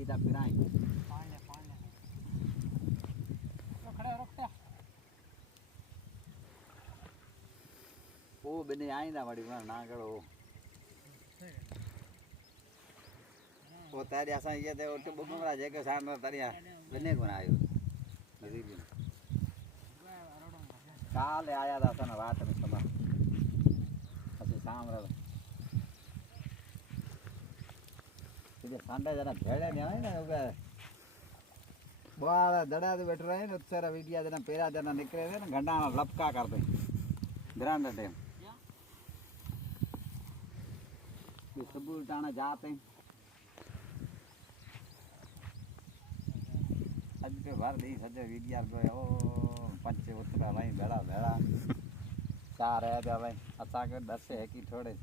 सीधा पिराई पानी तो खड़ा रुकता वो बने आईंदा वड़ी ना करो वो तारी असां ये ते उठ बुगमरा जेके साण तारिया बने कोन आयो नजीर जी काल आया था असां रात में समा असी शाम रा ये सांडा जना भेड़े ने आए ना उगे बाल दड़ा दे बैठ रहे ने उत्सरा वीडिया जना पेरा जना निकले ने गंडा लपका कर दे ग्रांड टाइम ये सबूर टाना जाते अज के भर दी सजे वीडियो को ओ पंचे उतरा भाई भेड़ा भेड़ा चार है भाई असा के 10 है की थोड़े